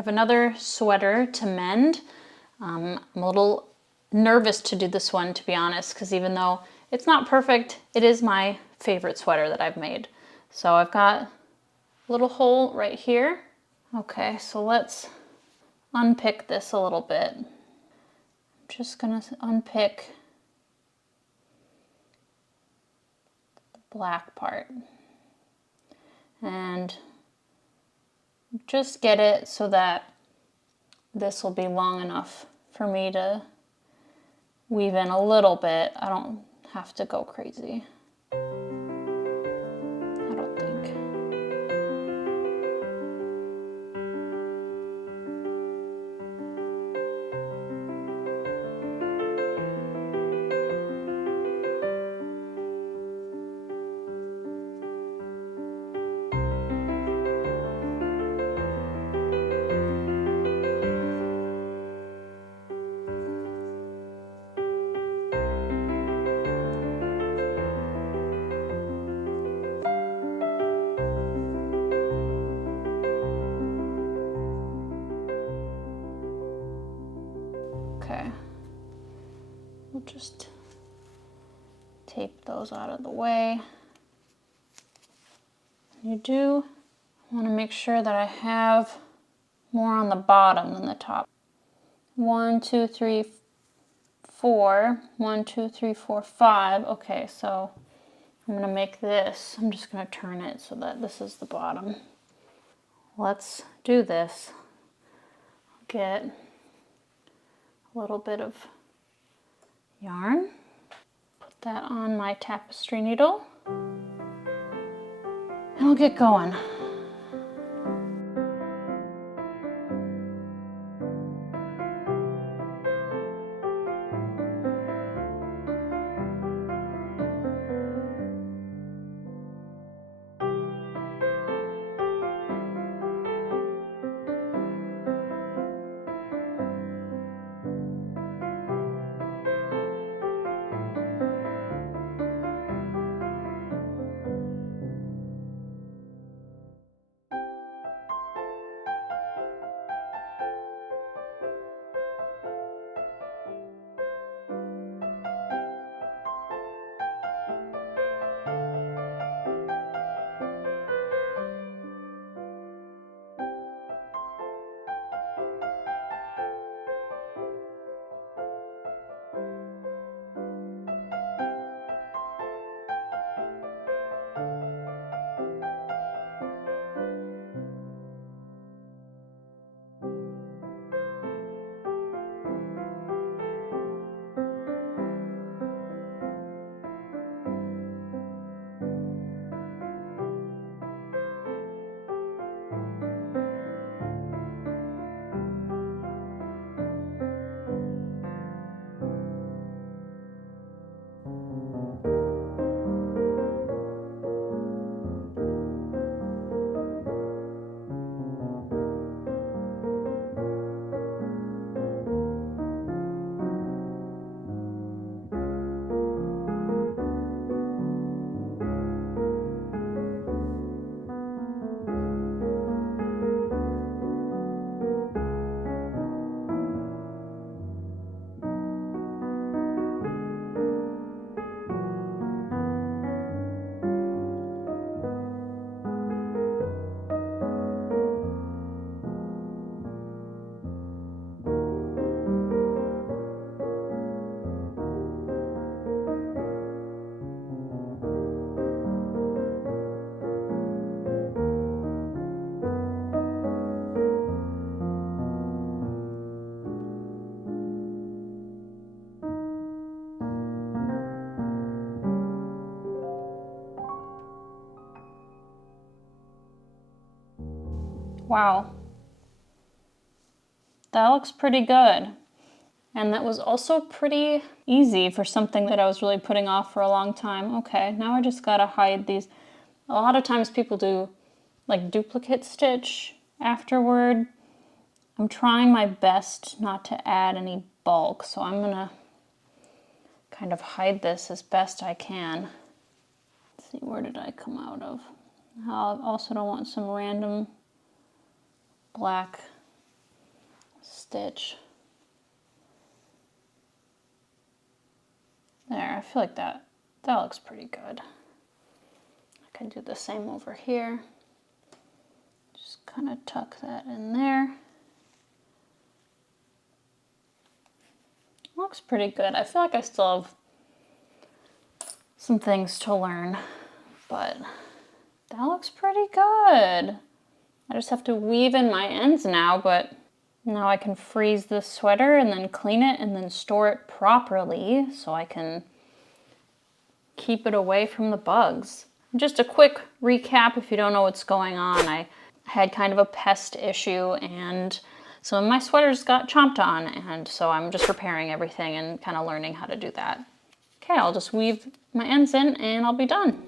have another sweater to mend. I'm a little nervous to do this one, to be honest, because even though it's not perfect, it is my favorite sweater that I've made. So I've got a little hole right here. Okay, so let's unpick this a little bit. I'm just gonna unpick the black part and just get it so that this will be long enough for me to weave in a little bit. I don't have to go crazy, I don't think. Okay, we'll just tape those out of the way. You do want to make sure that I have more on the bottom than the top. 1, 2, 3, 4. 1, 2, 3, 4, 5. Okay, so I'm going to make this. I'm just going to turn it so that this is the bottom. Let's do this. Get a little bit of yarn. Put that on my tapestry needle. And I'll get going. Wow, that looks pretty good. And that was also pretty easy for something that I was really putting off for a long time. Okay, now I just gotta hide these. A lot of times people do like duplicate stitch afterward. I'm trying my best not to add any bulk, so I'm gonna kind of hide this as best I can. Let's see, where did I come out of? I also don't want some random black stitch. There, I feel like that looks pretty good. I can do the same over here. Just kind of tuck that in there. Looks pretty good. I feel like I still have some things to learn, but that looks pretty good. I just have to weave in my ends now, but now I can freeze this sweater and then clean it and then store it properly so I can keep it away from the bugs. Just a quick recap if you don't know what's going on. I had kind of a pest issue and some of my sweaters got chomped on, and so I'm just repairing everything and kind of learning how to do that. Okay, I'll just weave my ends in and I'll be done.